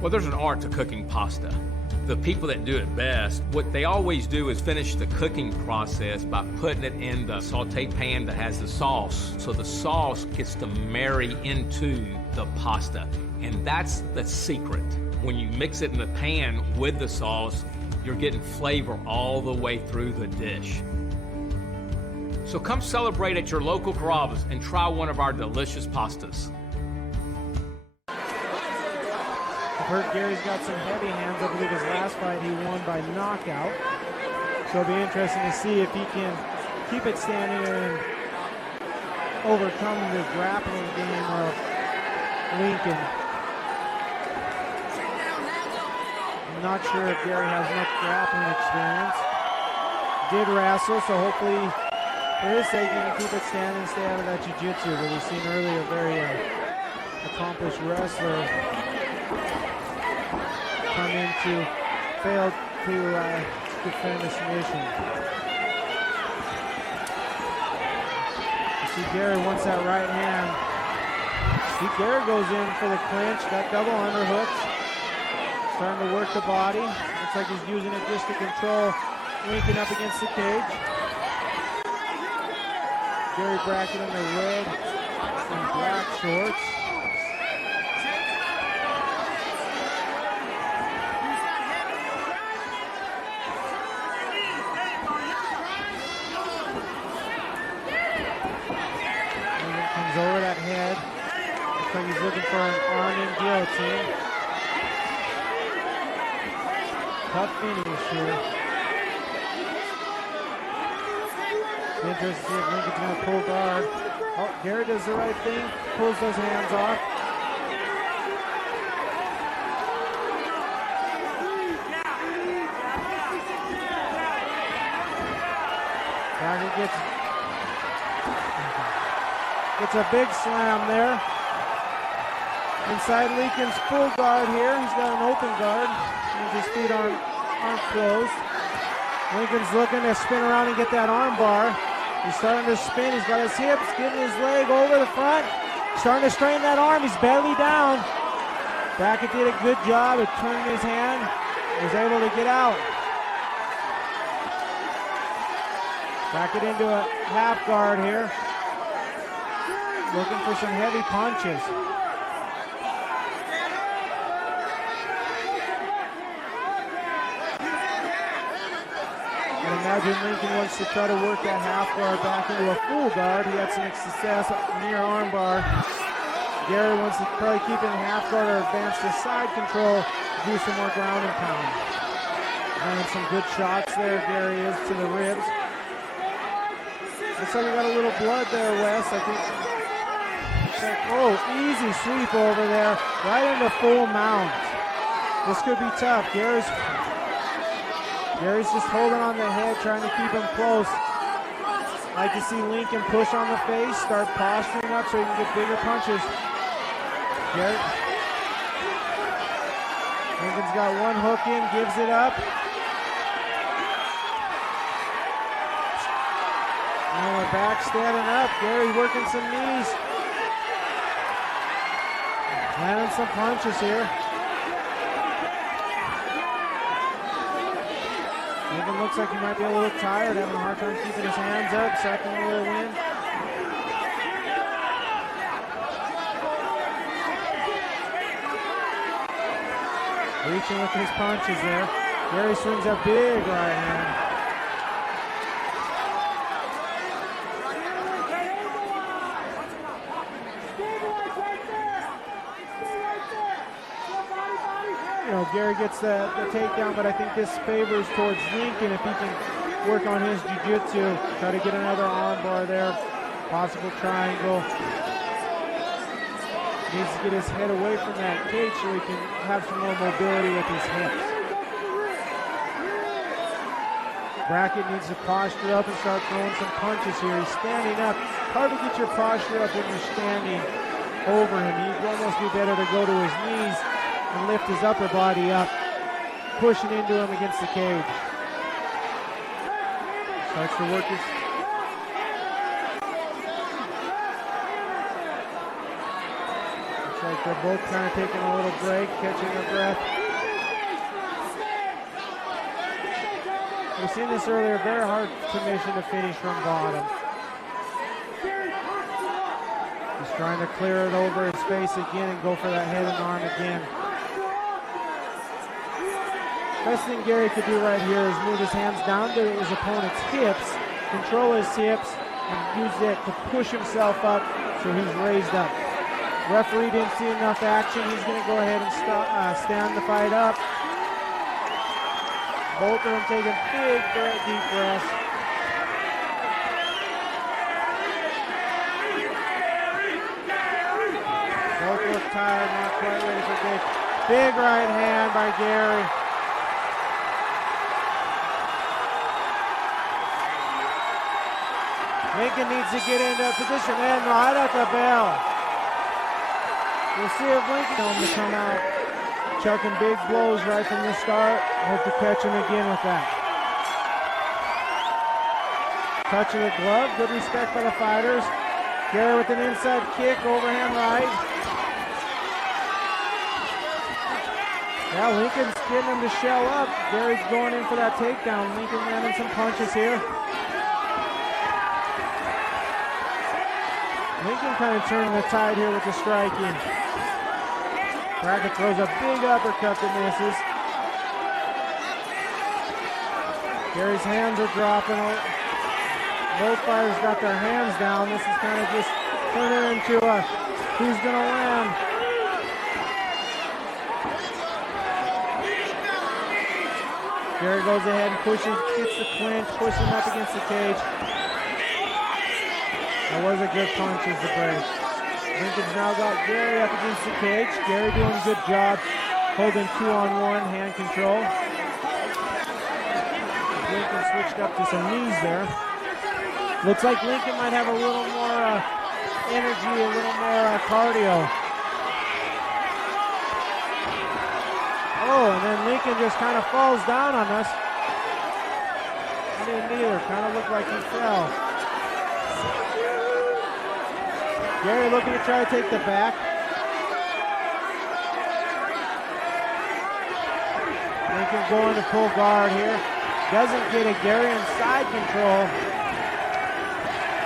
Well, there's an art to cooking pasta. The people that do it best, what they always do is finish the cooking process by putting it in the saute pan that has the sauce. So the sauce gets to marry into the pasta. And that's the secret. When you mix it in the pan with the sauce, you're getting flavor all the way through the dish. So come celebrate at your local Carrabba's and try one of our delicious pastas. I've heard Gary's got some heavy hands. I believe his last fight he won by knockout. So it'll be interesting to see if he can keep it standing and overcome the grappling game of Lincoln. I'm not sure if Gary has much grappling experience. Did wrestle, so hopefully for his sake he can keep it standing and stay out of that jiu-jitsu. But we've seen earlier a very accomplished wrestler come into, failed to defend the submission. You see Gary wants that right hand. See Gary goes in for the clinch, got double underhooks. Starting to work the body. Looks like he's using it just to control Lincoln up against the cage. Gary Brackett in the red and black shorts. Over that head. Looks like he's looking for an arm-in guillotine. Tough finish here. Interesting to see if Lincoln's going to pull guard. Oh, Gary does the right thing. Pulls those hands off. Brackett gets a big slam there. Inside Lincoln's full guard here. He's got an open guard. His feet aren't closed. Lincoln's looking to spin around and get that arm bar. He's starting to spin. He's got his hips, getting his leg over the front. Starting to strain that arm. He's belly down. Brackett did a good job of turning his hand. Was able to get out. Brackett into a half guard here. Looking for some heavy punches. I imagine Lincoln wants to try to work that half guard back into a full guard. He had some success near arm bar. Gary wants to probably keep it in half guard or advance to side control, do some more ground and pound. And some good shots there, Gary is to the ribs. Looks like we got a little blood there, Wes. I think. Oh, easy sweep over there, right into full mount. This could be tough. Gary's just holding on the head, trying to keep him close. Like to see Lincoln push on the face, start posturing up so he can get bigger punches. Lincoln's got one hook in, gives it up. And we're back standing up. Gary working some knees. Landing some punches here. Lincoln looks like he might be a little tired, having a hard time keeping his hands up. Second little win. Reaching with his punches there. Gary swings a big right hand. Gary gets the takedown, but I think this favors towards Lincoln if he can work on his jiu-jitsu. Try to get another arm bar there. Possible triangle. Needs to get his head away from that cage so he can have some more mobility with his hips. Brackett needs to posture up and start throwing some punches here. He's standing up. Hard to get your posture up when you're standing over him. He'd almost be better to go to his knees and lift his upper body up, pushing into him against the cage. Starts to work his... Looks like they're both kind of taking a little break, catching their breath. We've seen this earlier, very hard submission to finish from bottom. He's trying to clear it over his face again and go for that head and arm again. Best thing Gary could do right here is move his hands down to his opponent's hips, control his hips, and use it to push himself up so he's raised up. Referee didn't see enough action. He's going to go ahead and stand the fight up. Both of them taking big, deep breaths. Both look tired, not quite ready for big. Big right hand by Gary. Lincoln needs to get into a position and right at the bell. We'll see if Lincoln will come out chucking big blows right from the start. Hope to catch him again with that. Touch of the glove, good respect by the fighters. Gary with an inside kick, overhand right. Yeah, Lincoln's getting him to shell up. Gary's going in for that takedown. Lincoln landing some punches here. Lincoln kind of turning the tide here with the striking. Brackett throws a big uppercut that misses. Gary's hands are dropping. Both fighters got their hands down. This is kind of just turning into a who's going to win. Gary goes ahead and pushes, gets the clinch, pushes him up against the cage. That was a good punch as the break. Lincoln's now got Gary up against the cage. Gary doing a good job holding 2-on-1 hand control. Lincoln switched up to some knees there. Looks like Lincoln might have a little more energy, a little more cardio. Oh, and then Lincoln just kind of falls down on us. He didn't either. Kind of looked like he fell. Gary looking to try to take the back. Lincoln going to pull guard here. Doesn't get it. Gary in side control.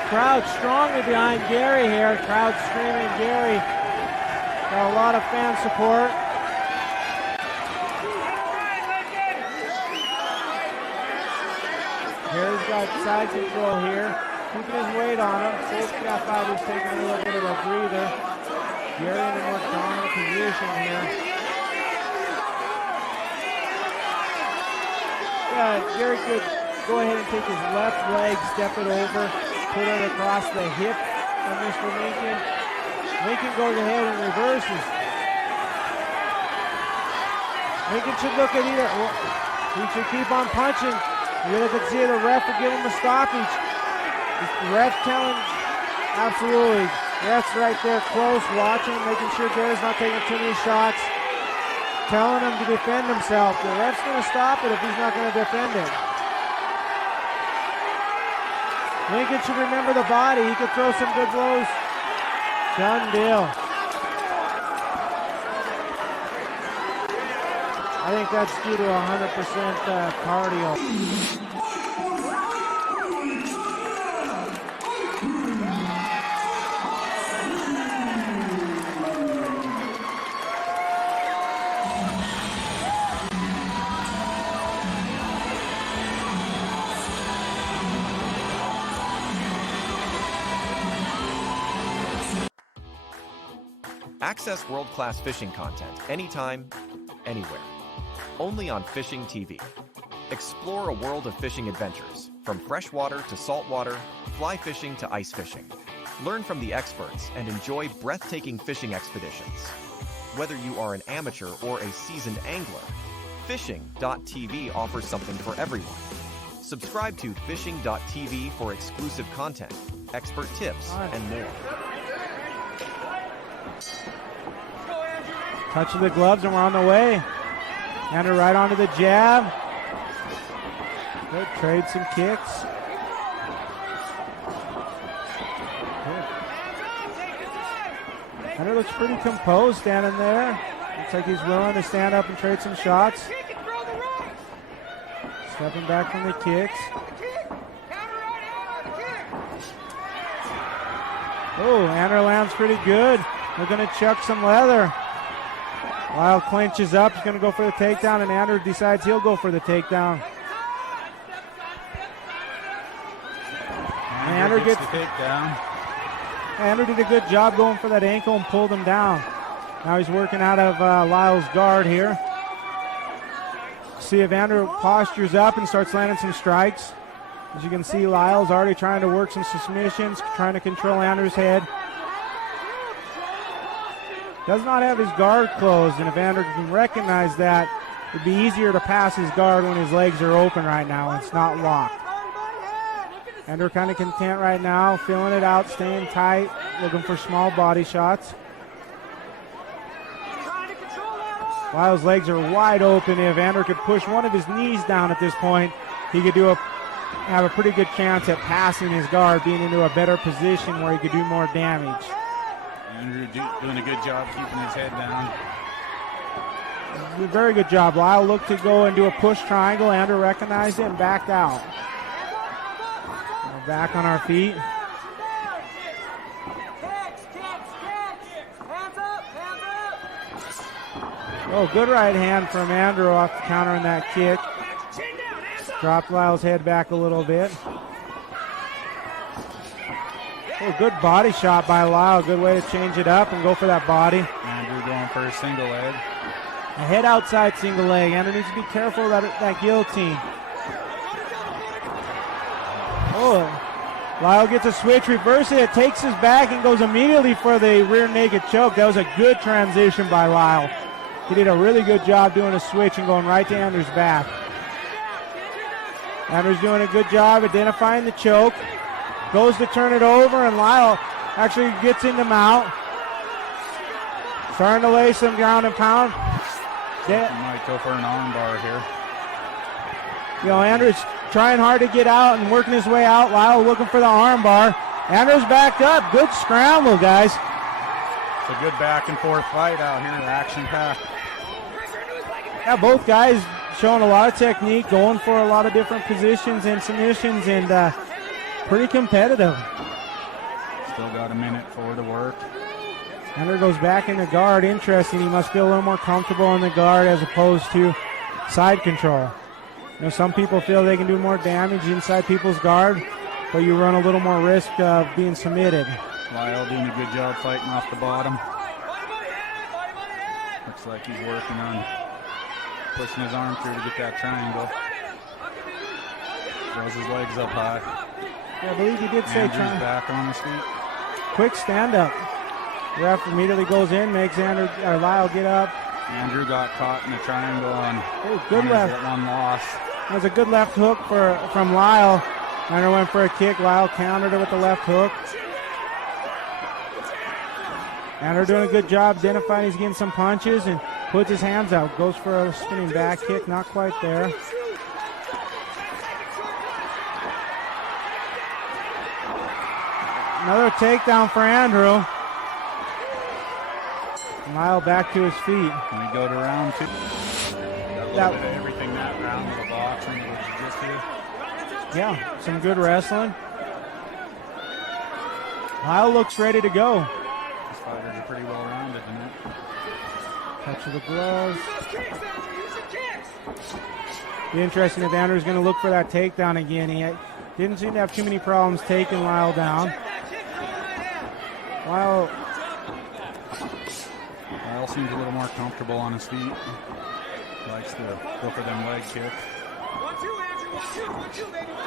Crowd strongly behind Gary here. Crowd screaming Gary. Got a lot of fan support. Gary's got side control here. Keeping his weight on him. Both fighters taking a little bit of a breather. Gary in a more dominant position here. Yeah, Gary could go ahead and take his left leg, step it over, put it across the hip of Mr. Lincoln. Lincoln goes ahead and reverses. Lincoln should look at either. He should keep on punching. You look and see the ref will give him a stoppage. The ref telling, absolutely, ref's right there close, watching, making sure Gary's not taking too many shots, telling him to defend himself. The ref's going to stop it if he's not going to defend it. Lincoln should remember the body. He could throw some good blows. Done deal. I think that's due to 100% cardio. Access world-class fishing content anytime, anywhere. Only on Fishing TV. Explore a world of fishing adventures, from freshwater to saltwater, fly fishing to ice fishing. Learn from the experts and enjoy breathtaking fishing expeditions. Whether you are an amateur or a seasoned angler, Fishing.tv offers something for everyone. Subscribe to Fishing.tv for exclusive content, expert tips, and more. Touch of the gloves and we're on the way. Hander right onto the jab. Good, trade some kicks. Good. Andrew looks pretty composed standing there. Looks like he's willing to stand up and trade some shots. Stepping back from the kicks. Oh, Andrew lands pretty good. They're going to chuck some leather. Lyle clinches up. He's going to go for the takedown, and Andrew decides he'll go for the takedown. Andrew gets the takedown. Andrew did a good job going for that ankle and pulled him down. Now he's working out of Lyle's guard here. See if Andrew postures up and starts landing some strikes. As you can see, Lyle's already trying to work some submissions, trying to control Andrew's head. Does not have his guard closed, and if Andrew can recognize that, it'd be easier to pass his guard when his legs are open right now and it's not locked. Andrew kind of content right now, feeling it out, staying tight, looking for small body shots. Lyle's legs are wide open. If Andrew could push one of his knees down at this point, he could have a pretty good chance at passing his guard, being into a better position where he could do more damage. Andrew doing a good job keeping his head down. Very good job. Lyle looked to go and do a push triangle. Andrew recognized it and backed out. We're back on our feet. Oh, good right hand from Andrew off the counter in that kick. Dropped Lyle's head back a little bit. Oh, good body shot by Lyle. Good way to change it up and go for that body. Andrew going for a single leg. A head outside single leg. Andrew needs to be careful of that guillotine. Oh, Lyle gets a switch, reverses it, takes his back and goes immediately for the rear naked choke. That was a good transition by Lyle. He did a really good job doing a switch and going right to Andrew's back. Andrew's doing a good job identifying the choke. Goes to turn it over, and Lyle actually gets him out. Starting to lay some ground and pound. He might go for an arm bar here. You know, Andrew's trying hard to get out and working his way out. Lyle looking for the arm bar. Andrew's backed up. Good scramble, guys. It's a good back and forth fight out here, action packed. Yeah, both guys showing a lot of technique, going for a lot of different positions and submissions, and pretty competitive. Still got a minute for to work. Andrew goes back in the guard. Interesting. He must feel a little more comfortable in the guard as opposed to side control. You know, some people feel they can do more damage inside people's guard, but you run a little more risk of being submitted. Lyle doing a good job fighting off the bottom. Looks like he's working on pushing his arm through to get that triangle. Throws his legs up high. Yeah, I believe he did say Andrew's back on his feet. Quick stand up. Ref immediately goes in, makes Lyle get up. Andrew got caught in the triangle on good left. One loss. That was a good left hook from Lyle. Andrew went for a kick. Lyle countered it with the left hook. Andrew doing a good job identifying he's getting some punches and puts his hands out. Goes for a spinning back kick, not quite there. Another takedown for Andrew. Lyle back to his feet. We go to round two. Got a little bit of everything that round with the boxing, jiu-jitsu. Yeah, some good wrestling. Lyle looks ready to go. These fighters are pretty well rounded tonight. Touch of the gloves. Be interesting if Andrew's going to look for that takedown again. He didn't seem to have too many problems taking Lyle down. Lyle seems a little more comfortable on his feet. He likes to go for them leg kicks.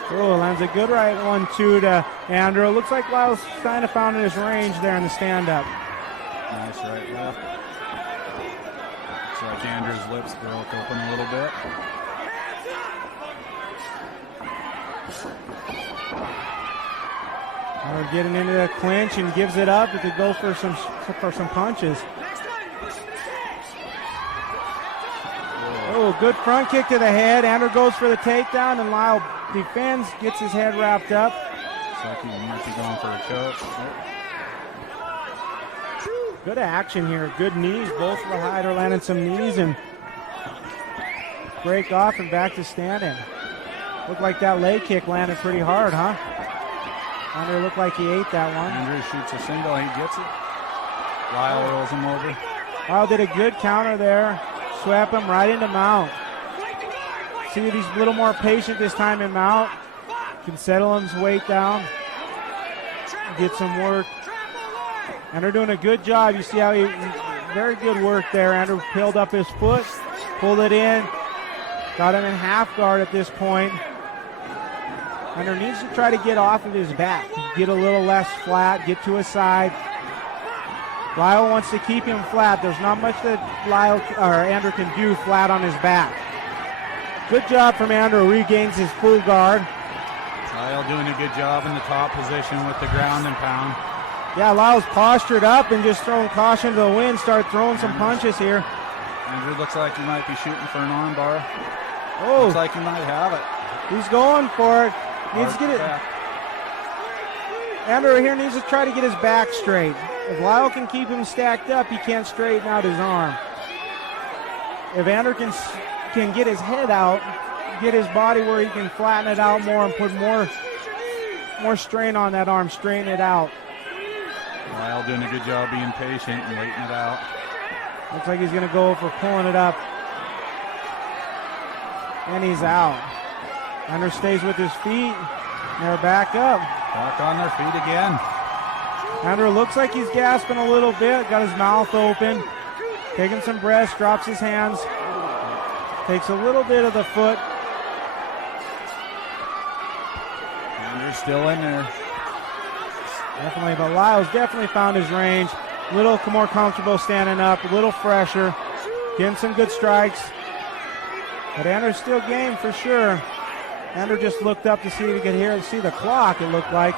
Oh, lands a good right 1-2 to Andrew. Looks like Lyle's kind of found his range there in the stand-up. Nice right left. Looks like Andrew's lips broke open a little bit. Andrew getting into the clinch and gives it up to go for some punches. Oh, good front kick to the head. Andrew goes for the takedown, and Lyle defends, gets his head wrapped up. Looks like he might be going for a choke. Good action here. Good knees. Both Lahider landed some knees and break off and back to standing. Looked like that leg kick landed pretty hard, huh? Andrew looked like he ate that one. Andrew shoots a single. He gets it. Lyle rolls him over. Lyle did a good counter there. Swept him right into mount. See that he's a little more patient this time in mount. Can settle his weight down. Get some work. And they're doing a good job. You see how very good work there. Andrew peeled up his foot, pulled it in, got him in half guard at this point. Andrew needs to try to get off of his back, get a little less flat, get to his side. Lyle wants to keep him flat. There's not much that Andrew can do flat on his back. Good job from Andrew. Regains his full guard. Lyle doing a good job in the top position with the ground and pound. Yeah, Lyle's postured up and just throwing caution to the wind. Start throwing some punches here. Andrew looks like he might be shooting for an arm bar. Oh, looks like he might have it. He's going for it. Needs to get it. Back. Andrew here needs to try to get his back straight. If Lyle can keep him stacked up, he can't straighten out his arm. If Andrew can get his head out, get his body where he can flatten it out more and put more strain on that arm, straighten it out. Lyle doing a good job being patient and waiting it out. Looks like he's going to go for pulling it up. And he's out. Andrew stays with his feet. They're back up. Back on their feet again. Andrew looks like he's gasping a little bit. Got his mouth open. Taking some breaths. Drops his hands. Takes a little bit of the foot. Andrew's still in there. Definitely, but Lyle's definitely found his range. A little more comfortable standing up. A little fresher. Getting some good strikes. But Andrew's still game for sure. Andrew just looked up to see if he could see the clock, it looked like.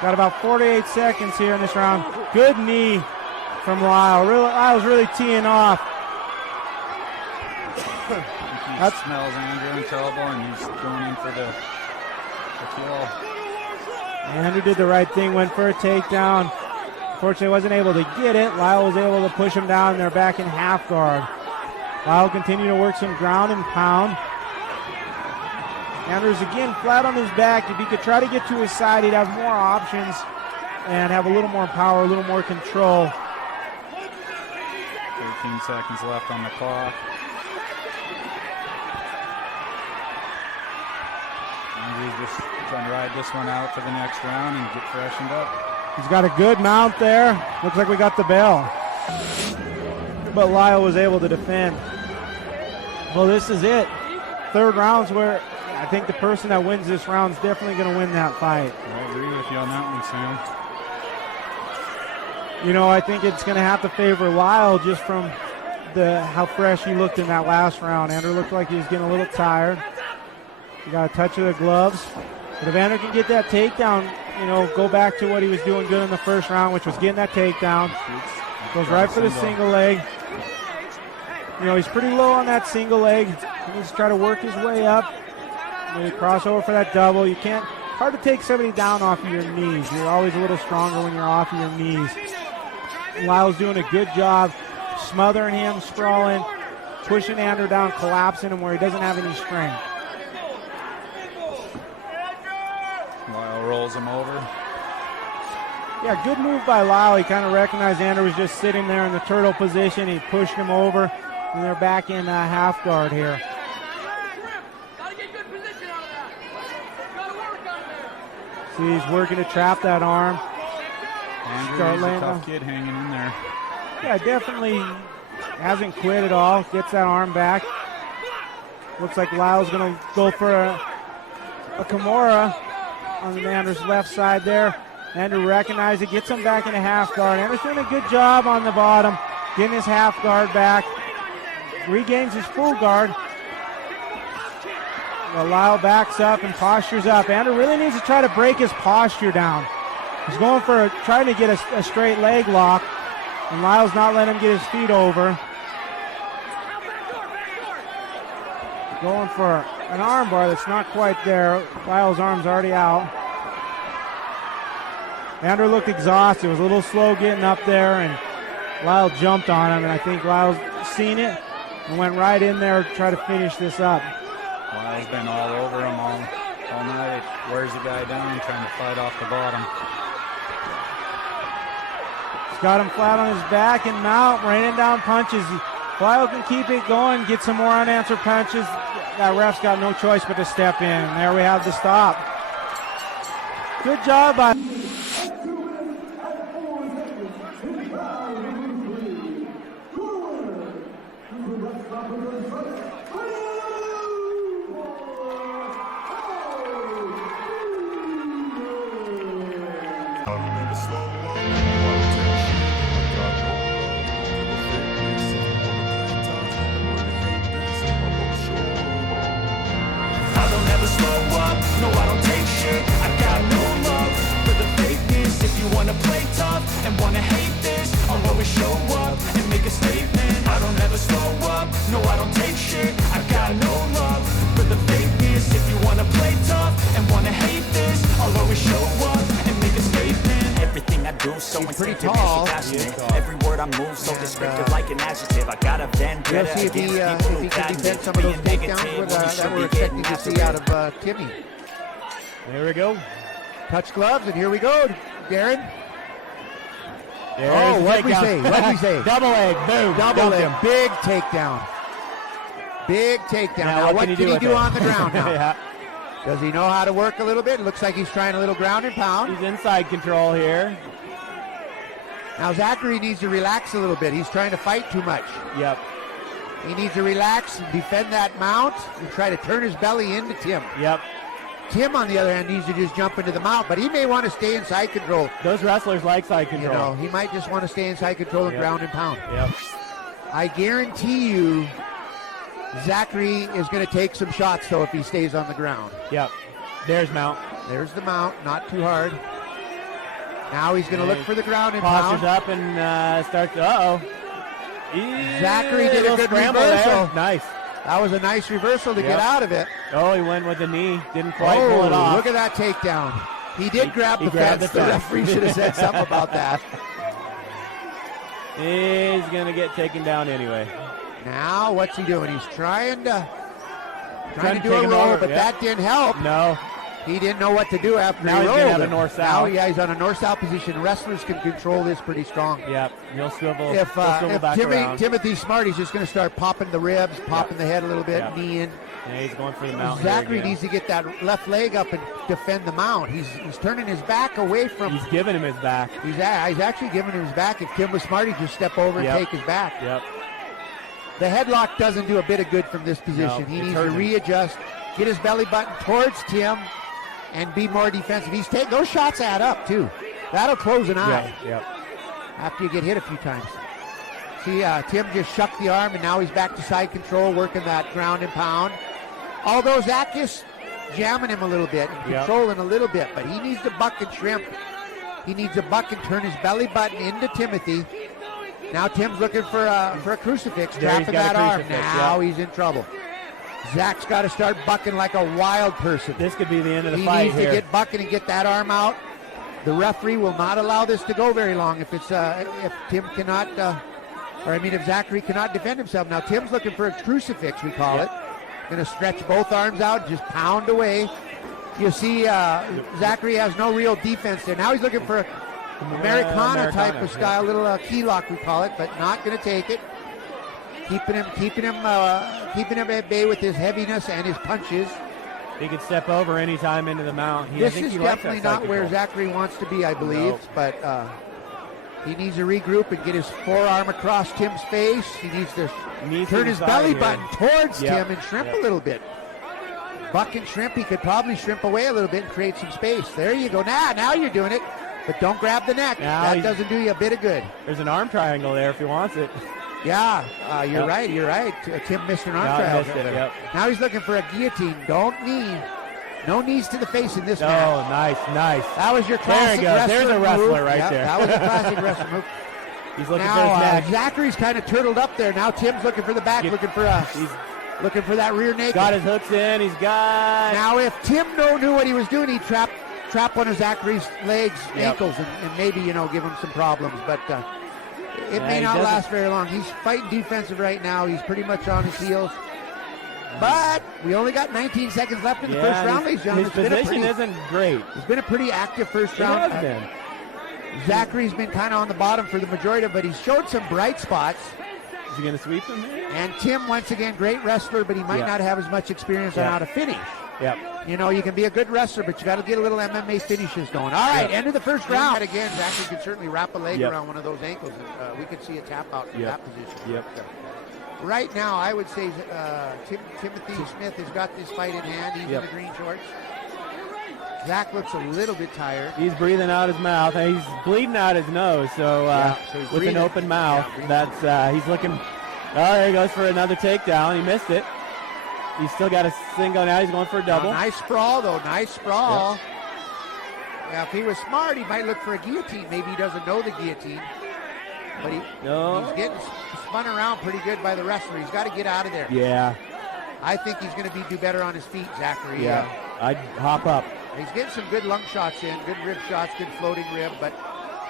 Got about 48 seconds here in this round. Good knee from Lyle. Lyle's really teeing off. He smells Andrew in trouble, and he's going in for the kill. Andrew did the right thing, went for a takedown. Unfortunately, wasn't able to get it. Lyle was able to push him down, and they're back in half guard. Lyle continued to work some ground and pound. Andrew's again flat on his back. If he could try to get to his side, he'd have more options and have a little more power, a little more control. 13 seconds left on the clock. Andrew's just trying to ride this one out for the next round and get freshened up. He's got a good mount there. Looks like we got the bell. But Lyle was able to defend. Well, this is it. Third round's where I think the person that wins this round is definitely going to win that fight. I agree with you on that one, Sam. You know, I think it's going to have to favor Lyle just from how fresh he looked in that last round. Andrew looked like he was getting a little tired. He got a touch of the gloves. But if Andrew can get that takedown, you know, go back to what he was doing good in the first round, which was getting that takedown. Goes right for the single leg. You know, he's pretty low on that single leg. He needs to try to work his way up. Maybe cross over for that double. Hard to take somebody down off of your knees. You're always a little stronger when you're off of your knees. Lyle's doing a good job smothering him, sprawling, pushing Andrew down, collapsing him where he doesn't have any strength. Lyle rolls him over. Yeah, good move by Lyle. He kind of recognized Andrew was just sitting there in the turtle position. He pushed him over, and they're back in half guard here. See, he's working to trap that arm. Andrew's a tough kid hanging in there. Yeah, definitely hasn't quit at all. Gets that arm back. Looks like Lyle's going to go for a Kimura on Andrew's left side there. Andrew recognizes it, gets him back into half guard. Andrew's doing a good job on the bottom, getting his half guard back. Regains his full guard. Well, Lyle backs up and postures up. Andrew really needs to try to break his posture down. He's going for trying to get a straight leg lock, and Lyle's not letting him get his feet over. Going for an arm bar that's not quite there. Lyle's arm's already out. Andrew looked exhausted. Was a little slow getting up there, and Lyle jumped on him, and I think Lyle's seen it and went right in there to try to finish this up. Lyle's been all over him all night. Wears the guy down, trying to fight off the bottom. He's got him flat on his back, and Mount raining down punches. Lyle can keep it going, get some more unanswered punches. That ref's got no choice but to step in. And there we have the stop. Good job by... No, I don't take shit. I got no love for the fakeness. If you wanna play tough and wanna hate this, I'll always show up and make a statement. I don't ever slow up. No, I don't take shit. I got no love for the fakeness. If you wanna play tough and wanna hate this, I'll always show up and make a statement. Everything I do so instinctive, so passionate. Every word I move so descriptive, like an adjective. I got a vendetta We'll see if he can defend some of those takedowns that we're expecting to see out of Timmy. There we go. Touch gloves, and here we go, Darren. There's what'd we say? What'd we say? Double leg, boom. Double leg, big takedown. Big takedown. Now what can he do on the ground now? Yeah. Does he know how to work a little bit? It looks like he's trying a little ground and pound. He's inside control here. Now Zachary needs to relax a little bit. He's trying to fight too much. Yep. He needs to relax and defend that mount and try to turn his belly into Tim. Yep. Tim, on the other hand, needs to just jump into the mount, but he may want to stay in side control. Those wrestlers like side control. You know, he might just want to stay in side control and ground and pound. Yep. I guarantee you Zachary is going to take some shots, though, if he stays on the ground. Yep. There's Mount. There's the mount, not too hard. Now he's going to look for the ground and postures pound. up and starts. Uh-oh. Zachary did a good scramble reversal. there. Nice. That was a nice reversal to get out of it. Oh, he went with the knee. Didn't quite pull it off. Look at that takedown. He did grab the fence. The referee should have said something about that. He's going to get taken down anyway. Now, what's he doing? He's trying to do take a him roll, over, but that didn't help. No. He didn't know what to do after Now he he's rolled. going to have a north-south. Now, he's on a north-south position. Wrestlers can control this pretty strong. Yep. He'll swivel, If back around. Timothy's smart, he's just going to start popping the ribs, popping the head a little bit, knee in. Yeah, he's going for the mount. Zachary needs to get that left leg up and defend the mount. He's turning his back away from. He's giving him his back. He's actually giving him his back. If Tim was smart, he'd just step over and take his back. Yep. The headlock doesn't do a bit of good from this position. No, he needs to readjust, get his belly button towards Tim, and be more defensive. Those shots add up too. That'll close an eye. Yep. After you get hit a few times. See, Tim just shucked the arm, and now he's back to side control, working that ground and pound. Although Zach is jamming him a little bit and controlling a little bit, but he needs to buck and shrimp. He needs to buck and turn his belly button into Timothy. Now Tim's looking for a crucifix, trapping that arm. Now he's in trouble. Zach's got to start bucking like a wild person. This could be the end of the fight. He needs to get bucking and get that arm out. The referee will not allow this to go very long if Tim cannot, if Zachary cannot defend himself. Now Tim's looking for a crucifix, we call it. Going to stretch both arms out, just pound away. You see Zachary has no real defense there. Now he's looking for Americana type of style, little key lock we call it, but not going to take it. Keeping him at bay with his heaviness and his punches. He could step over any time into the mount. This is definitely not where Zachary wants to be, I believe, but he needs to regroup and get his forearm across Tim's face. He needs to turn his belly button towards Tim and shrimp a little bit. Buck and shrimp. He could probably shrimp away a little bit and create some space. There you go. Now you're doing it. But don't grab the neck. That doesn't do you a bit of good. There's an arm triangle there if he wants it. Yeah, you're right. You're right. Tim missed an arm triangle. Now he's looking for a guillotine. Don't knee. No knees to the face in this match. Oh, nice. That was your classic wrestler. There's a wrestler move. right there. That was a classic wrestler move. He's looking now, for his neck. Zachary's kind of turtled up there. Now Tim's looking for the back, looking for that rear naked. Got his hooks in. He's got. Now, if Tim knew what he was doing, he'd trap one of Zachary's legs, ankles, and maybe give him some problems. But It may not last very long. He's fighting defensive right now. He's pretty much on his heels. But we only got 19 seconds left in the first round, ladies and gentlemen. His position isn't great. It's been a pretty active first round. It has been. Zachary's been kind of on the bottom for the majority of it, but he's showed some bright spots. Is he going to sweep him here? And Tim, once again, great wrestler, but he might not have as much experience on how to finish. Yep. You know, you can be a good wrestler, but you got to get a little MMA finishes going. All right, end of the first round. Again, Zachary could certainly wrap a leg around one of those ankles. And, we could see a tap out from that position. Yep. Right now, I would say Timothy Smith has got this fight in hand. He's in the green shorts. Zach looks a little bit tired. He's breathing out his mouth. He's bleeding out his nose. So, so he's with breathing. an open mouth, that's he's looking. Oh, there he goes for another takedown. He missed it. He's still got a single now. He's going for a double. Nice sprawl, though. Nice sprawl. Yep. Now, if he was smart, he might look for a guillotine. Maybe he doesn't know the guillotine. But he's getting spun around pretty good by the wrestler. He's got to get out of there. Yeah. I think he's going to do better on his feet, Zachary. Yeah. I'd hop up. He's getting some good lung shots in, good rib shots, good floating rib, but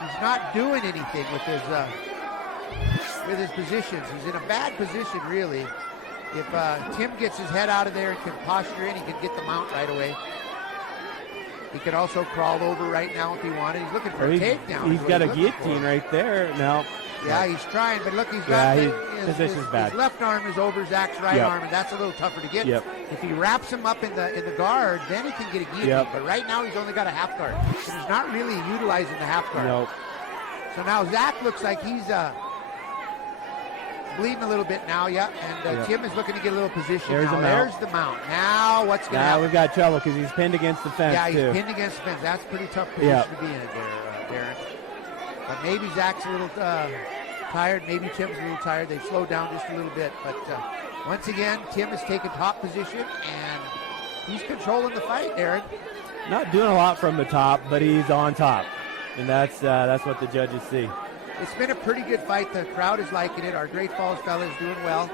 he's not doing anything with his positions. He's in a bad position, really. If Tim gets his head out of there and can posture in, he can get the mount right away. He could also crawl over right now if he wanted. He's looking for a takedown. He's got a guillotine right there now. Yeah, he's trying, but look, he's got his position's bad. His left arm is over Zach's right arm, and that's a little tougher to get. If he wraps him up in the guard, then he can get a guillotine. But right now, he's only got a half guard. So he's not really utilizing the half guard. Nope. So now Zach looks like he's bleeding a little bit now, and Tim is looking to get a little position. There's the mount. Now what's going to happen? Now we've got trouble because he's pinned against the fence, he's pinned against the fence. That's a pretty tough position to be in there, Darren. But maybe Zach's a little tired. Maybe Tim's a little tired. They've slowed down just a little bit. But once again, Tim has taken top position, and he's controlling the fight, Darren. Not doing a lot from the top, but he's on top. And that's what the judges see. It's been a pretty good fight. The crowd is liking it. Our Great Falls fella is doing well.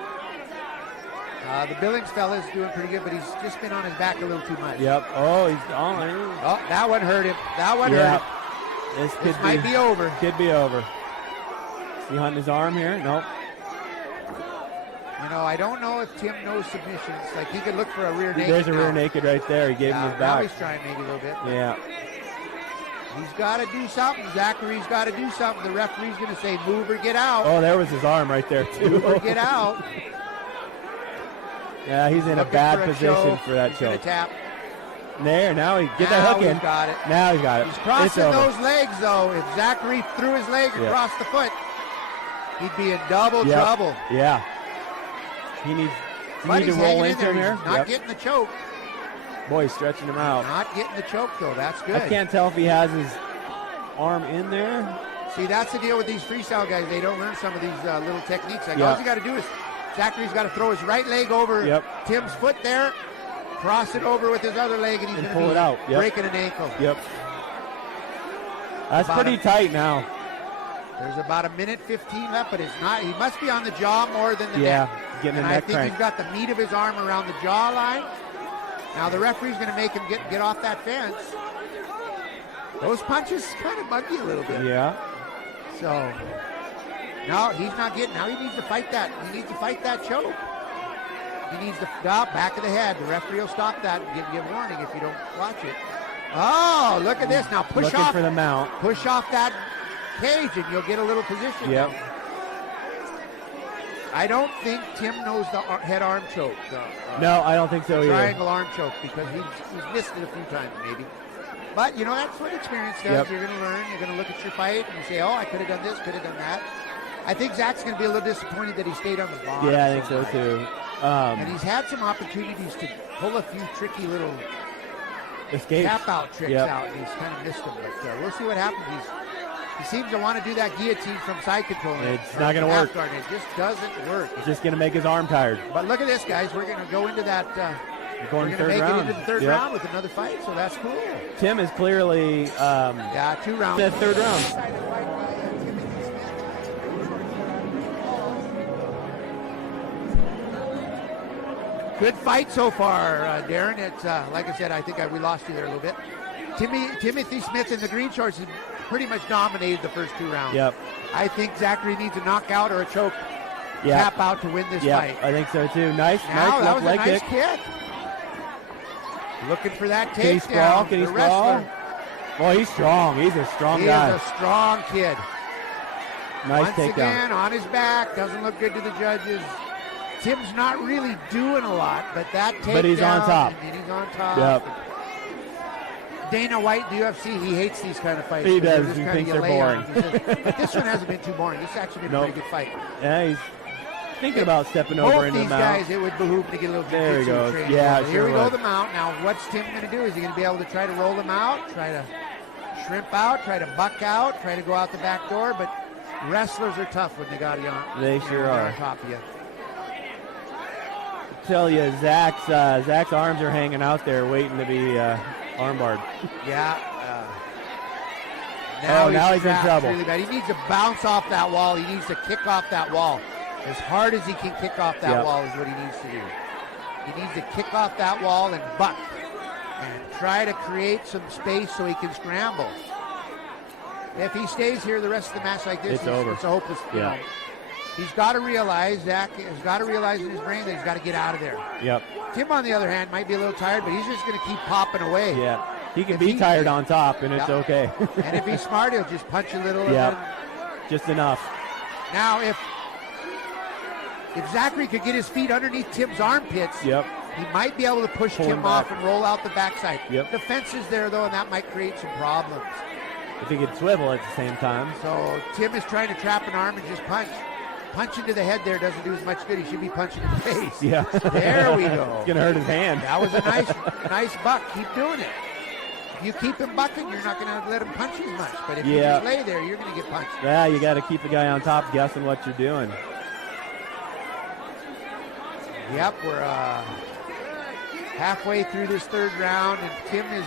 The Billings fella is doing pretty good, but he's just been on his back a little too much. Yep. Oh, he's on. Oh, that one hurt him. That one hurt him. This might be over. Could be over. Is he hunting his arm here? Nope. You know, I don't know if Tim knows submissions. Like, he could look for a rear naked. There's a rear naked right there. He gave him his back. Now he's trying maybe a little bit. Yeah. He's got to do something. Zachary's got to do something. The referee's going to say, move or get out. Oh, there was his arm right there, too. Move or get out. Yeah, he's in a bad position for that choke. Tap. There, now he get that hook in. Got it. Now he's got it. He's crossing those legs, though. If Zachary threw his leg across the foot, he'd be in double trouble. Yeah. He needs to roll into him here. He's not getting the choke. Boy, he's stretching him out. Not getting the choke, though. That's good. I can't tell if he has his arm in there. See, that's the deal with these freestyle guys. They don't learn some of these little techniques. Like, all you got to do is Zachary's got to throw his right leg over Tim's foot there, cross it over with his other leg, and he's going to be out. Breaking an ankle. Yep. That's pretty tight now. There's about 1:15 left, but it's not. He must be on the jaw more than the neck. Getting and the neck I think he's got the meat of his arm around the jawline. Now the referee's going to make him get off that fence. Those punches kind of bug you a little bit. Yeah. So no, he's not getting. Now he needs to fight that. He needs to fight that choke. He needs to stop back of the head. The referee will stop that and give you a warning if you don't watch it. Oh, look at this now. Push Looking off for the mount. Push off that cage and you'll get a little position. Yep. I don't think Tim knows the head arm choke. No, I don't think so either. Triangle arm choke, because he's missed it a few times maybe. But, you know, that's what experience does. You're going to learn. You're going to look at your fight and you say, oh, I could have done this, could have done that. I think Zach's going to be a little disappointed that he stayed on the bottom. Yeah, I think so too. And he's had some opportunities to pull a few tricky little tap out tricks out, and he's kind of missed them. But we'll see what happens. He seems to want to do that guillotine from side control. It's not going to work. It just doesn't work. It's just going to make his arm tired. But look at this, guys. We're going to go into that. We're going to make it into the third round with another fight, so that's cool. Tim is clearly 2 rounds. The third round. Good fight so far, Darren. It's like I said, I think we lost you there a little bit. Timothy Smith in the green shorts has pretty much dominated the first 2 rounds. Yep. I think Zachary needs a knockout or a choke Yep. tap out to win this Yep. fight. I think so too. Nice Now that left was a leg nice kick. kick. Looking for that Can he sprawl? takedown. Can he The sprawl? wrestler. Well, he's strong. He's a strong He guy. is a strong kid. Nice Once takedown. again, on his back, doesn't look good to the judges. Tim's not really doing a lot, but that takedown. But he's on top. And he's on top. Yep. Dana White, the UFC, he hates these kind of fights. He 'cause they're does. just He kinda thinks you they're lay on boring. them. He says, but this one hasn't been too boring. This has actually been a pretty good fight. Yeah, he's thinking about stepping over Both into the these mount. guys, it would behoove to get a little There he jiu-jitsu goes. training. Yeah, Well, sure here we go, would. the mount. Now, what's Tim going to do? Is he going to be able to try to roll them out, try to shrimp out, try to buck out, try to go out the back door? But wrestlers are tough when they got you on. They sure they're are. on top of you. Tell you, Zach's arms are hanging out there waiting to be armbarred. Yeah. Now he's in trapped trouble. Really bad. He needs to bounce off that wall. He needs to kick off that wall. As hard as he can kick off that Yep. wall is what he needs to do. He needs to kick off that wall and buck and try to create some space so he can scramble. If he stays here the rest of the match like this, It's over. It's a hopeless. You Yeah. know, he's got to realize, Zach has got to realize in his brain that he's got to get out of there. Yep. Tim, on the other hand, might be a little tired, but he's just going to keep popping away. Yeah. He can If be he- tired on top, and it's Yeah. okay. And if he's smart, he'll just punch a little. And Yeah. then Just enough. now, if Zachary could get his feet underneath Tim's armpits, Yep. he might be able to push Pull Tim him off back. and roll out the backside. Yep. The fence is there, though, and that might create some problems. If he could swivel at the same time. So Tim is trying to trap an arm and just punch. Punching to the head there doesn't do as much good. He should be punching in the face. Yeah. There we go. It's gonna hurt his hand. That was a nice buck. Keep doing it. If you keep him bucking, you're not going to let him punch as much. But if you Yeah. just lay there, you're going to get punched. Yeah, you got to keep the guy on top guessing what you're doing. Yep, we're halfway through this 3rd round, and Tim is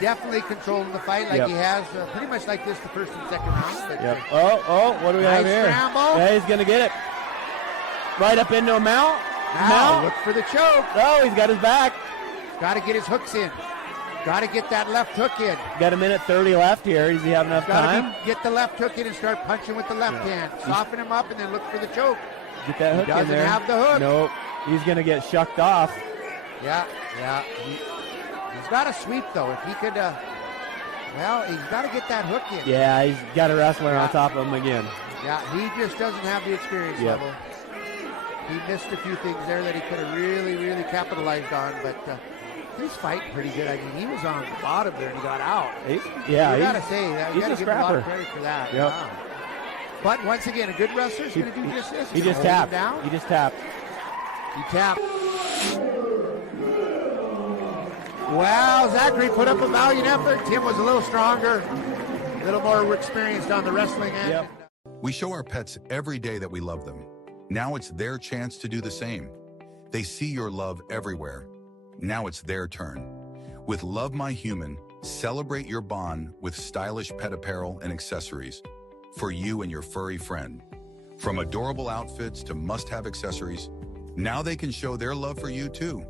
definitely controlling the fight like Yep. he has, pretty much like this the 1st and 2nd rounds. But, Yep. Oh, what do we have Nice here? scramble. Yeah, he's gonna get it. Right up into a mount. now look for the choke. Oh, he's got his back. Got to get his hooks in. Got to get that left hook in. Got a minute 30 left here. Does he have enough Got time? to get the left hook in and start punching with the left hand. Soften him up and then look for the choke. Get that hook in doesn't there. have the hook. Nope. He's gonna get shucked off. Yeah. He's got to sweep, though. If he could, he's got to get that hook in. Yeah, he's got a wrestler Yeah. on top of him again. Yeah, he just doesn't have the experience Yep. level. He missed a few things there that he could have really, really capitalized on, but he's fighting pretty good. I mean, he was on the bottom there and he got out. You got to say that. You he's got to a give him a lot of scrapper. credit for that. Yep. Wow. But once again, a good wrestler is going to do just this. He He's just gonna hold tapped. him down. He just tapped. He tapped. Well, Zachary put up a valiant effort. Tim was a little stronger, a little more experienced on the wrestling end. Yep. We show our pets every day that we love them. Now it's their chance to do the same. They see your love everywhere. Now it's their turn. With Love My Human, celebrate your bond with stylish pet apparel and accessories for you and your furry friend. From adorable outfits to must-have accessories, now they can show their love for you too.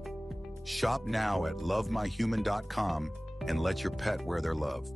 Shop now at lovemyhuman.com and let your pet wear their love.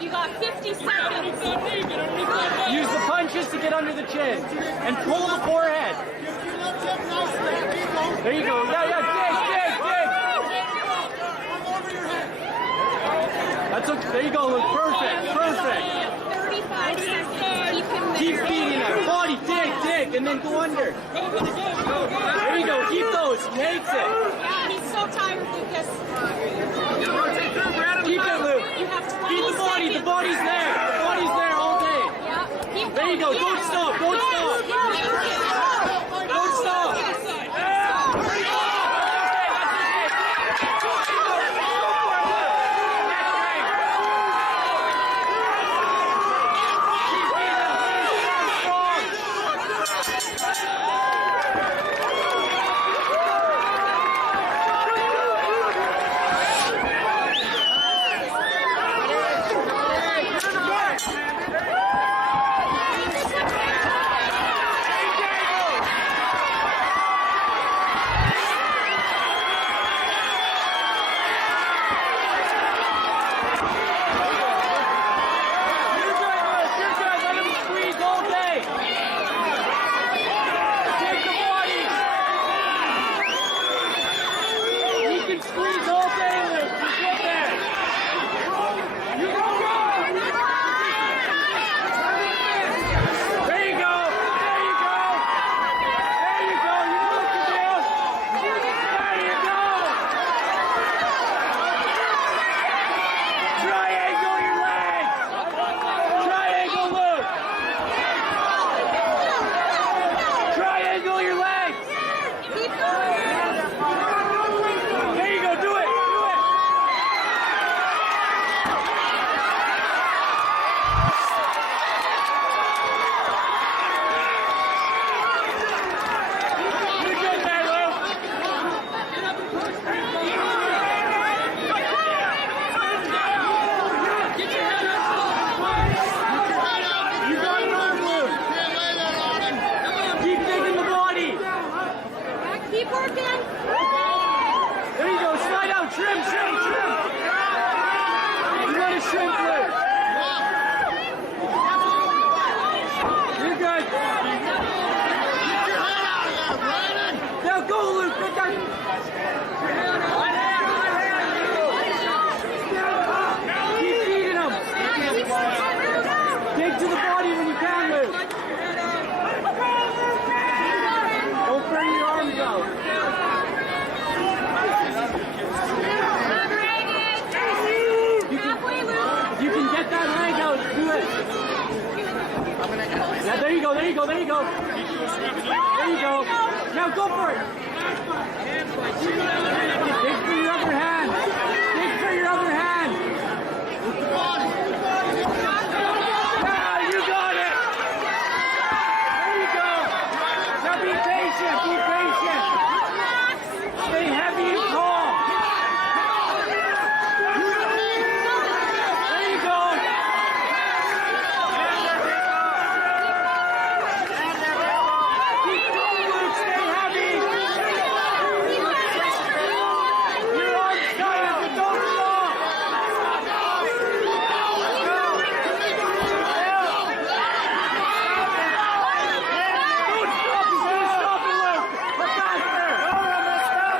You got 50 seconds. Use the punches to get under the chin and pull the forehead. There you go. Yeah, dig. That's okay. There you go. Perfect. 45 seconds. Keep him there. Keep feeding him. Body, dig, and then go under. There you go. Keep those. He hates it. Yeah, he's so tired, Lucas. Keep it, Luke. You have 20 Feed the body. seconds. The body's there. The body's there all day. Yeah. Keep There you go. going. Don't stop. Don't stop. Don't stop. Keep working. There you go. Slide out. Trim. You got to shrink, Luke. You're good. Now go, Luke. Get that. Keep feeding him. Dig to the body when you can, Luke. Don't burn your arms out. If you can get that leg out, do it. Yeah, there you go. There you go. There you go. Now go for it. Dig for your other hand. Yeah, you got it. There you go. Now be patient. Stay heavy and calm. There you go. Keep going, Luke. Stay heavy. You're on fire, but don't stop. Don't stop it, Luke. We're faster.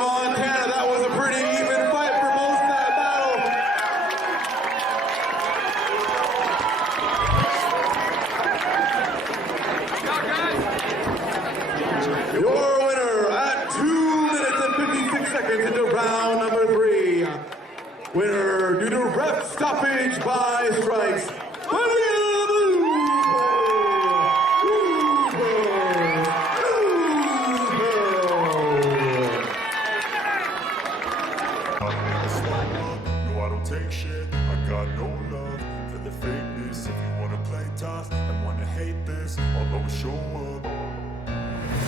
Montana, that was a pretty even fight for most of that battle. Your winner at 2 minutes and 56 seconds into round number 3. Winner due to ref stoppage by strikes. No, I don't take shit. I got no love for the fakeness. If you wanna play tough and wanna hate this, I'll always show up.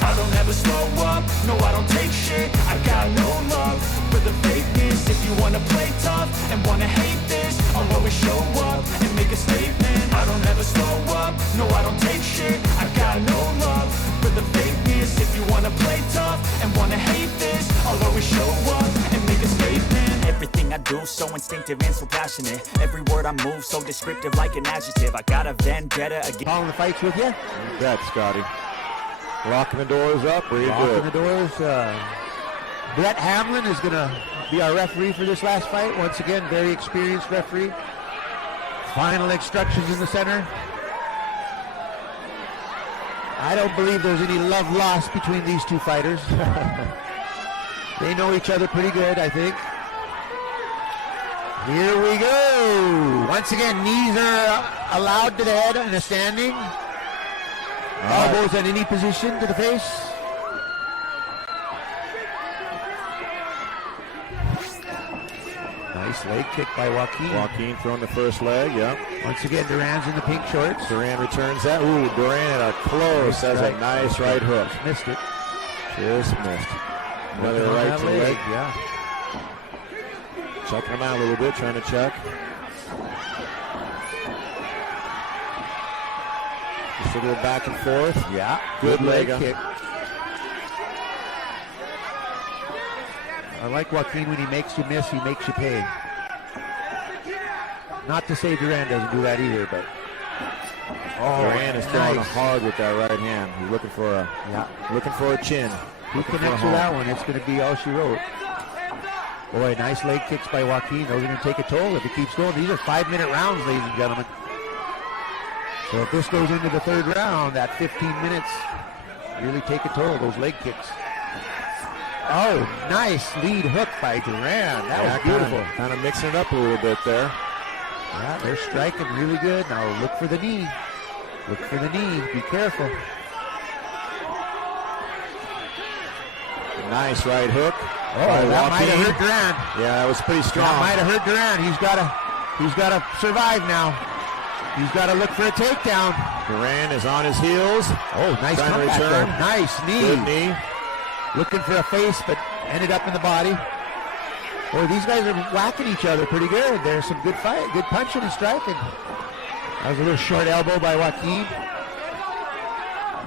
I don't ever slow up. No, I don't take shit. I got no love for the fake. fakeness. If you wanna play tough and wanna hate this, I'll always show up and make a statement. I don't ever slow up, no I don't take shit. I got no love for the fakeness. If you wanna play tough and wanna hate this, I'll always show up and make a statement. Everything I do so instinctive and so passionate. Every word I move so descriptive like an adjective. I got a vendetta against. Calling the fights with you? You bet, Scotty. Locking the doors up. Where you Locking the doors. Brett Hamlin is going to be our referee for this last fight. Once again, very experienced referee. Final instructions in the center. I don't believe there's any love lost between these two fighters. They know each other pretty good, I think. Here we go. Once again, knees are allowed to the head in a standing. Elbows in any position to the face. Nice leg kick by Joaquin. Joaquin throwing the first leg, yeah. Once again, Duran's in the pink shorts. Duran returns that. Ooh, Duran at a close. That's a nice right hook. Missed it. Just missed. Another right to leg. Yeah. Checking him out a little bit, trying to check. Just a little back and forth. Yeah. Good leg kick. I like Joaquin when he makes you miss, he makes you pay. Not to say Duran doesn't do that either, but Duran is throwing hard with that right hand. He's looking for a chin. Who connects with that one? It's going to be all she wrote. Boy, nice leg kicks by Joaquin. Those are going to take a toll if it keeps going. These are 5-minute rounds, ladies and gentlemen. So if this goes into the third round, that 15 minutes really take a toll, those leg kicks. Oh, nice lead hook by Duran. That was beautiful. Kind of mixing it up a little bit there. Yeah, they're striking really good. Now look for the knee. Look for the knee. Be careful. Nice right hook. Oh, that might have hurt Duran. Yeah, that was pretty strong. That might have hurt Duran. He's got to survive now. He's got to look for a takedown. Duran is on his heels. Oh, nice comeback there. Nice knee. Good knee. Looking for a face, but ended up in the body. Boy, these guys are whacking each other pretty good. There's some good fight, good punching and striking. That was a little short elbow by Joaquin.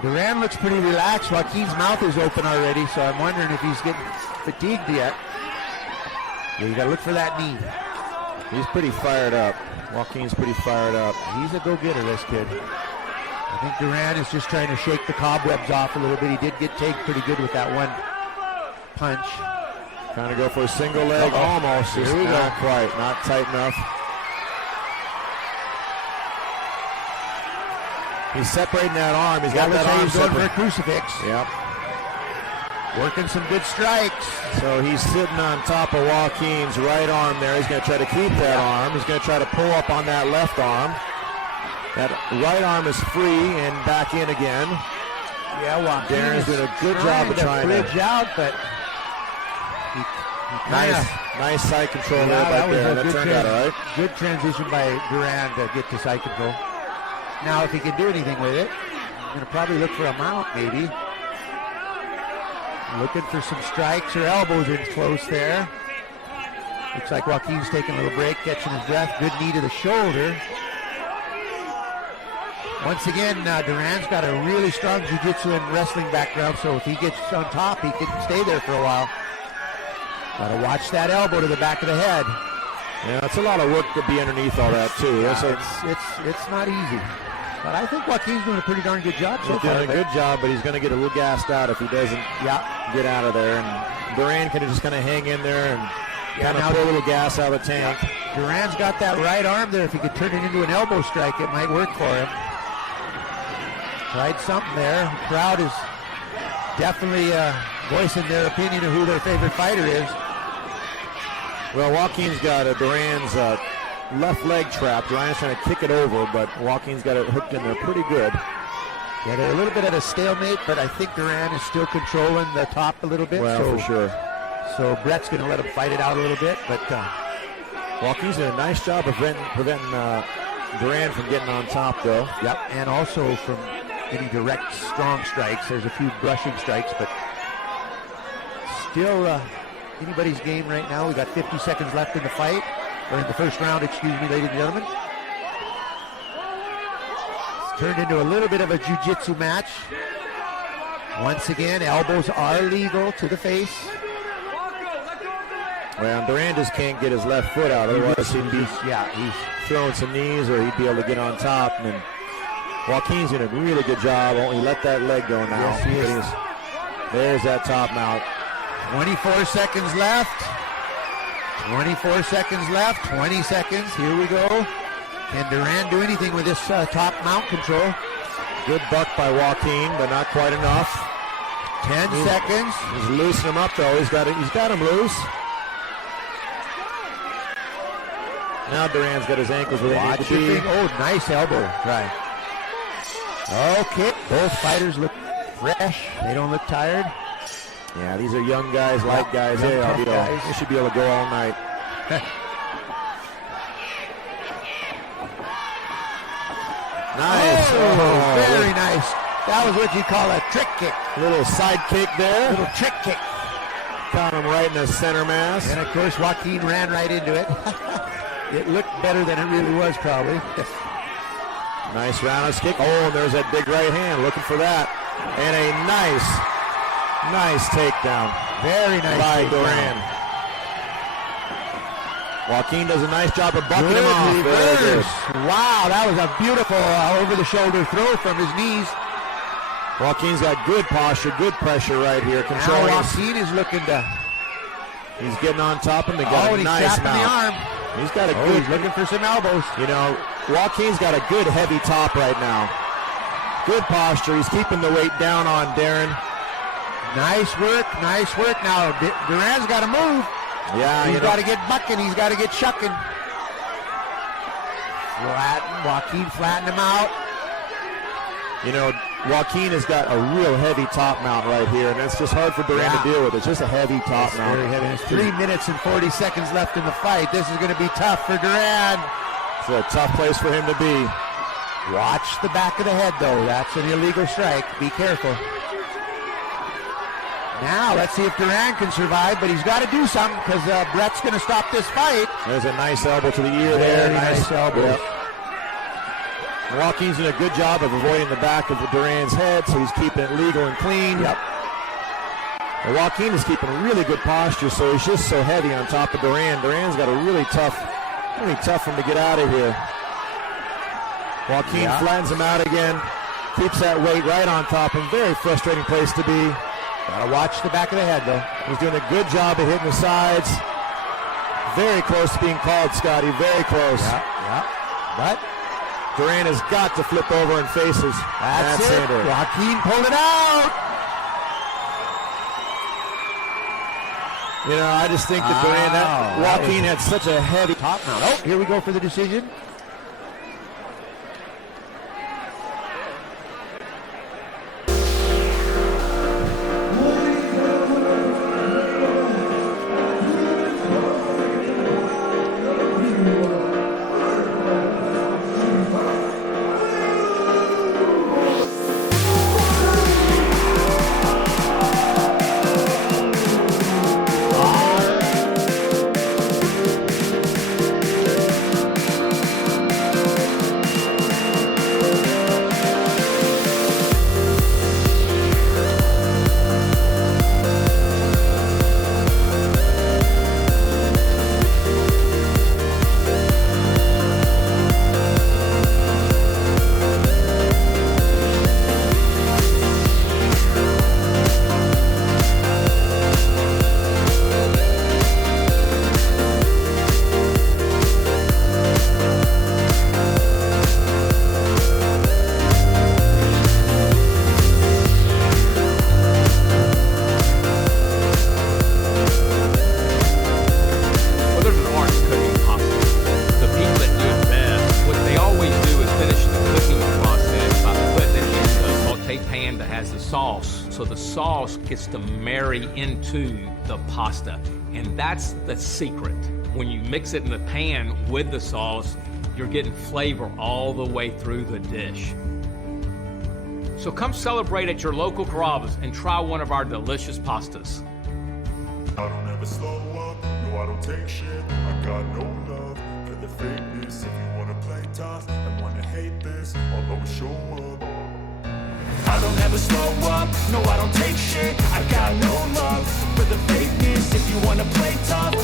Duran looks pretty relaxed. Joaquin's mouth is open already, so I'm wondering if he's getting fatigued yet. Yeah, you gotta look for that knee. He's pretty fired up. Joaquin's pretty fired up. He's a go-getter, this kid. I think Duran is just trying to shake the cobwebs off a little bit. He did get tagged pretty good with that one punch. Trying to go for a single leg. Almost. Just not quite. Not tight enough. He's separating that arm. He's got that arm he's going for a crucifix. Yep. Working some good strikes. So he's sitting on top of Joaquin's right arm there. He's going to try to keep that arm. He's going to try to pull up on that left arm. That right arm is free and back in again. Yeah, Joaquin Darren's did a good job of trying to bridge out, but nice side control there by Darren. That turned out all right. Good transition by Duran to get to side control. Now, if he can do anything with it, I'm going to probably look for a mount, maybe. Looking for some strikes or elbows in close there. Looks like Joaquin's taking a little break, catching his breath. Good knee to the shoulder. Once again, Duran's got a really strong jiu-jitsu and wrestling background, so if he gets on top, he can stay there for a while. Got to watch that elbow to the back of the head. Yeah, it's a lot of work to be underneath all that, too. Yeah, it's not easy. But I think Joaquin's doing a pretty darn good job so far. He's doing a good job, but he's going to get a little gassed out if he doesn't get out of there. And Duran can just kind of hang in there and kind of pull a little gas out of the tank. Duran's got that right arm there. If he could turn it into an elbow strike, it might work for him. Tried something there. The crowd is definitely voicing their opinion of who their favorite fighter is. Well, Joaquin's got Duran's left leg trap. Duran's trying to kick it over, but Joaquin's got it hooked in there pretty good. Yeah, they're a little bit at a stalemate, but I think Duran is still controlling the top a little bit. Well, for sure. So Brett's going to let him fight it out a little bit, but Joaquin's did a nice job of preventing Duran from getting on top, though. Yep, and also from any direct strong strikes. There's a few brushing strikes, but still anybody's game right now. We got 50 seconds left in the fight, or in the first round, excuse me, ladies and gentlemen. It's turned into a little bit of a jiu-jitsu match. Once again, elbows are legal to the face. Well, Duran just can't get his left foot out. Otherwise, he's throwing some knees, or he'd be able to get on top. And Joaquin's doing a really good job. Won't he let that leg go now? Yes, he is. There's that top mount. 24 seconds left. 24 seconds left. 20 seconds. Here we go. Can Duran do anything with this top mount control? Good buck by Joaquin, but not quite enough. 10 seconds. He's loosening him up, though. He's got him loose. Now Duran's got his ankles where they need to be. Oh, nice elbow. Right. Okay. Both fighters look fresh. They don't look tired. Yeah, these are young guys, light guys. They should be able to go all night. Nice. Oh, very nice. That was what you call a trick kick. Little side kick there. Little trick kick. Caught him right in the center mass. And of course, Joaquin ran right into it. It looked better than it really was, probably. Nice roundhouse kick. Oh, and there's that big right hand. Looking for that. And a nice takedown. Very nice by Duran. Joaquin does a nice job of bucking him off. Reverse. Wow, that was a beautiful over-the-shoulder throw from his knees. Joaquin's got good posture, good pressure right here. Controlling. Now Joaquin is looking to. He's getting on top of him. They got a nice mount. The arm. He's got a good. He's looking for some elbows. You know, Joaquin's got a good heavy top right now. Good posture. He's keeping the weight down on Darren. Nice work. Now Duran's got to move. Yeah, he's got to get bucking. He's got to get shucking. Joaquin flattened him out. You know, Joaquin has got a real heavy top mount right here, and that's just hard for Duran to deal with. It's just a heavy top mount. Very heavy. 3 minutes and 40 seconds left in the fight. This is going to be tough for Duran. It's a tough place for him to be. Watch the back of the head, though. That's an illegal strike. Be careful. Now, let's see if Duran can survive, but he's got to do something because Brett's going to stop this fight. There's a nice elbow to the ear there. Nice elbow. Yep. Joaquin's doing a good job of avoiding the back of Duran's head, so he's keeping it legal and clean. Yep. And Joaquin is keeping really good posture, so he's just so heavy on top of Duran. Duran's got a really tough one to get out of here. Joaquin flattens him out again, keeps that weight right on top of him. Very frustrating place to be. Gotta watch the back of the head, though. He's doing a good job of hitting the sides. Very close to being called, Scotty. Very close. Yeah. But Duran has got to flip over and faces. That's it. Joaquin pulled it out. You know, I just think that Joaquin had such a heavy top mount. Oh, here we go for the decision. Gets to marry into the pasta, and that's the secret. When you mix it in the pan with the sauce, you're getting flavor all the way through the dish. So come celebrate at your local Carrabba's and try one of our delicious pastas. I don't ever never slow up, no I don't take shit. I got no love for the fakeness. If you wanna play tough and wanna hate this, I'll always show up. I don't ever slow up, no I don't take shit. I got no love for the fakeness. If you wanna play tough